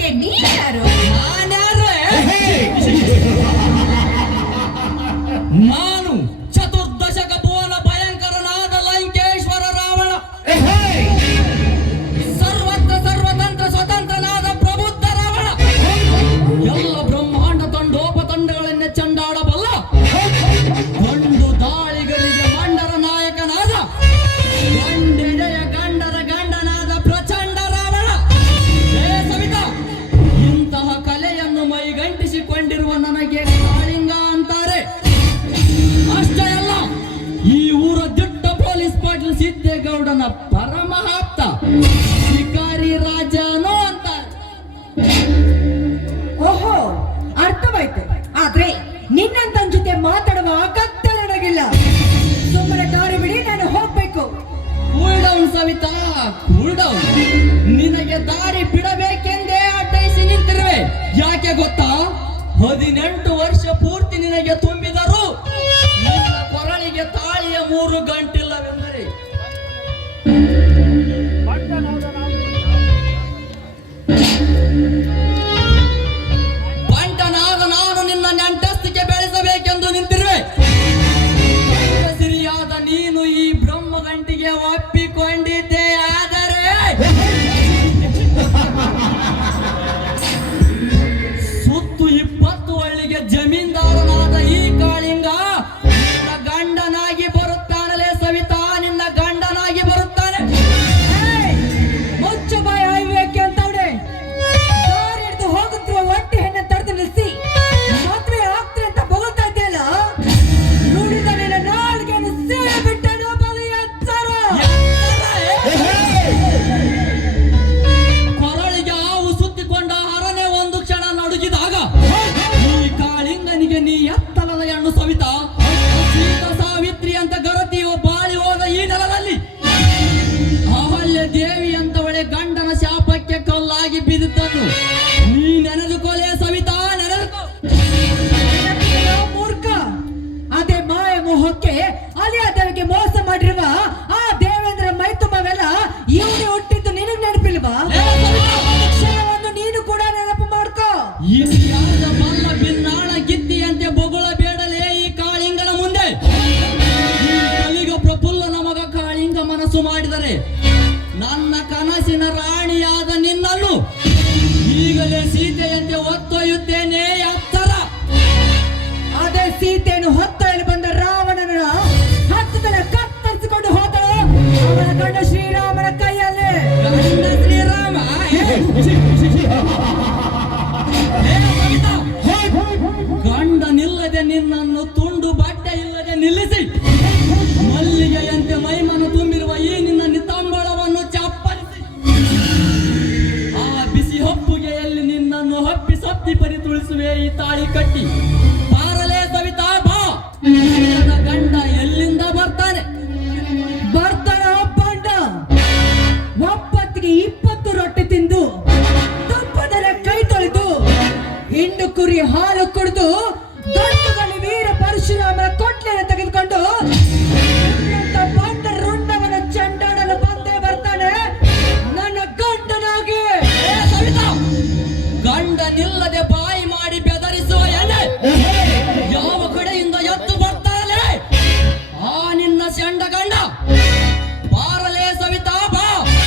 ಅದಕ್ಕೆ ನೀನ್ಯಾರು? ನಾನು ಚತುರ್ದಶಕ ಭುವನ ಭಯಂಕರನಾದ ಲಂಕೇಶ್ವರ ರಾವಣ. ಸರ್ವತ್ರ ಸರ್ವತಂತ್ರ ಸ್ವತಂತ್ರನಾದ ಪ್ರಬುದ್ಧ ರಾವಣ. ಎಲ್ಲ ಬ್ರಹ್ಮಾಂಡ ತಂಡೋಪತಂಡಗಳನ್ನೇ ಚಂಡಾಡಬಲ್ಲ ಗಂಡು ದಾಳಿಗರಿಗೆ ಮಂಡರ ನಾಯಕನಾದ ಗಂಡೆಡೆಯ ಗಂಡರ ಗಂಡನಾದ ಪ್ರಚಂಡ ರಾವಣ. ಸವಿತಾ, ಇಂತಹ ಕಲೆಯನ್ನು ಮೈಗಂಟಿಸಿಕೊಂಡಿರುವ ನನಗೆ ಕಾಳಿಂಗ ಅಂತಾರೆ. ಅಷ್ಟೇ ಅಲ್ಲ, ಈ ಊರ ದಿಟ್ಟ ಪೊಲೀಸ್ ಪಾಟೀಲ್ ಸಿದ್ದೇಗೌಡನ ಪರಮಹಾಪ್ತ ಶಿಕಾರಿ ರಾಜನೋ ಅಂತಾರೆ. ಓಹೋ, ಅರ್ಥವಾಯ್ತು. ಆದ್ರೆ ನಿನ್ನಂತನ ಜೊತೆ ಮಾತಾಡುವ ಅಗತ್ಯ ನನಗಿಲ್ಲ. ಸುಮ್ಮನೆ ದಾರಿ ಬಿಡಿ, ನಾನು ಹೋಗ್ಬೇಕು. Cool down Savita, cool down. ನಿನಗೆ ದಾರಿ ಬಿಡಬೇಕೆಂದೇ ಅಡ್ಡೈಸಿ ನಿಂತಿರುವೆ. ಯಾಕೆ ಗೊತ್ತಾ? 18 ವರ್ಷ ಪೂರ್ತಿ ನಿನಗೆ ತುಂಬಿದರು ನಿನ್ನ ಕೊರಳಿಗೆ ತಾಳಿಯ 3 ಗಂಟಿಲ್ಲವೆಂದರೆ ಬಂಟನಾದ ನಾನು ನಿನ್ನ ನೆಂಟಸ್ತಿಕೆ ಬೆಳೆಸಬೇಕೆಂದು ನಿಂತಿರುವೆ. ಸಿರಿಯಾದ ನೀನು ಈ ಬ್ರಹ್ಮ ಗಂಟಿಗೆ ಒಪ್ಪಿಕೊಂಡಿದ್ದೆ. ಆದರೆ ಸುತ್ತು 20 ಹಳ್ಳಿಗೆ ಜಮೀನ್ದಾರನಾದ ಈ ಕಾಳಿಂಗ ನಿನ್ನ ಗಂಡನಾಗಿ ಬರುತ್ತಾನಲೇ ಸವಿತಾ, ನಿನ್ನ ಗಂಡನಾಗಿ ಬರುತ್ತಾನೆ. ಮುಚ್ಚ ಬಾಯಿ ಆಯ್ವೇಕೆ ಅಂತವ್ರೆ. ದಾರಿ ಹಿಡಿದು ಹೋಗುತ್ತಿರುವ ಒಂಟಿ ಹೆಣ್ಣು ತಡೆದು ನಿಲ್ಲಿಸಿ ಮದುವೆ ಆಗ್ತದೆ ಅಂತ ಬೊಗಳ್ತಾ ಇದೆಯಲ್ಲ. ನುಡಿದ ನಿನ್ನ ನಾಲ್ಗೆಯನ್ನು ಸೇರಿ ಬಿಟ್ಟನು ಬಲಿ ಎತ್ತರ. ಕೊರಳಿಗೆ ಹಾವು ಸುತ್ತಿಕೊಂಡ ಹರನೆ ಒಂದು ಕ್ಷಣ ನಡುಗಿದಾಗ ಈ ಕಾಳಿಂಗನಿಗೆ ನೀ ಎತ್ತಲದ ಹೆಣ್ಣು ಸವಿತಾ. ಸೀತ ಸಾವಿತ್ರಿ ಅಂತ ಗರತಿಯು ಬಾಳಿ ಹೋದ ಈ ನೆಲದಲ್ಲಿ ಅಹಲ್ಯ ದೇವಿ ಅಂತವಳೆ ಗಂಡನ ಶಾಪಕ್ಕೆ ಕಲ್ಲಾಗಿ ಬಿದ್ದಿದ್ದನು ನೀ ನೆನೆದುಕೊಳ್ಳೆ ಸವಿತಾ, ನೆನೆದುಕೋ. ಮೂರ್ಖ, ಅದೇ ಮಾಯ ಮೋಹಕ್ಕೆ ಅಲಿಯಾದವರಿಗೆ ಮೋಸ ಮಾಡಿರುವ ಆ ದೇವೇಂದ್ರ ಮೈತುಂಬವೆಲ್ಲ ಇವನೇ ಹುಟ್ಟಿದ್ದು ನಿನಗೆ ನೆನಪಿಲ್ವಾ? ಕ್ಷಣವನ್ನು ನೀನು ಕೂಡ ನೆನಪು ಮಾಡ್ಕೋ. ಇತಿಹಾಸ ಬಲ್ಲ ಭಿನ್ನಾಣ ಗಿತ್ತಿಯಂತೆ ಬೊಗಳ ಬೇಡಲೇ ಈ ಕಾಳಿಂಗನ ಮುಂದೆ. ಈ ಕಲಿಗ ಪ್ರಫುಲ್ಲ ನಮಗ ಕಾಳಿಂಗ ಮನಸ್ಸು ಮಾಡಿದರೆ ನನ್ನ ಕನಸಿನ ರಾಣಿಯಾದ ನಿನ್ನನ್ನು ಈಗಲೇ ಸೀತೆಯಂತೆ ಹೊತ್ತೊಯ್ಯುತ್ತೇನೆ ಎತ್ತರ. ಅದೇ ಸೀತೆಯನ್ನು ಹೊತ್ತೊಯ್ಯಲು ಬಂದ ರಾವಣನ ಹತ್ತದಲ್ಲಿ ಕತ್ತರಿಸಿಕೊಂಡು ಹೋದಳು ಅವನ ಗಂಡ ಶ್ರೀರಾಮನ ಕೈಯಲ್ಲಿ. ಗಂಡ ಶ್ರೀರಾಮ ಗಂಡ ನಿಲ್ಲದೆ ನಿನ್ನನ್ನು ತುಂಡು ಬಟ್ಟೆ ಇಲ್ಲದೆ ನಿಲ್ಲಿಸಿ ಮಲ್ಲಿಗೆಯಂತೆ ಮೈಮನ ತುಂಬಿರುವ ಈ ನಿನ್ನ ನಿತಂಬಳವನ್ನು ಚಪ್ಪಲಿಸಿ ಆ ಬಿಸಿ ಹೊಪ್ಪುಗೆಯಲ್ಲಿ ನಿನ್ನನ್ನು ಹಪ್ಪಿ ಸಪ್ಪಿ ಪರಿತುಳಿಸುವೆ ಈ ತಾಳಿ ಕಟ್ಟಿ. ಬಾರಲೇ ಸವಿತಾ, ಬಾ. ನನ್ನ ಗಂಡ ಎಲ್ಲಿಂದ ಬರ್ತಾನೆ? ಬರ್ತಾನ ಬಂಡ. ಒಪ್ಪತ್ತಿಗೆ 20 ರೊಟ್ಟಿ ತಿಂದು ತುಪ್ಪದಲ್ಲಿ ಕೈ ತೊಳೆದು ಹಿಂಡು ಕುರಿ ಹಾಲು ಕುಡಿದು ಗಂಡುಗಳಿ ವೀರ ಪರಶುರಾಮನ ಕೊಟ್ಲೆಯನ್ನು ತೆಗೆದುಕೊಂಡು ಬಂಡ ರುಂಡವನ ಚಂಡಾಡಲು ಬಂದೇ ಬರ್ತಾನೆ ನನ್ನ ಗಂಡನಾಗಿ. ಗಂಡ ನಿಲ್ಲದೆ ಬಾಯಿ ಮಾಡಿ ಬೆದರಿಸುವ ಎಲೆ ಯಾವ ಕಡೆಯಿಂದ ಎದ್ದು ಬರ್ತಾನೆ ಆ ನಿನ್ನ ಸೆಂಡ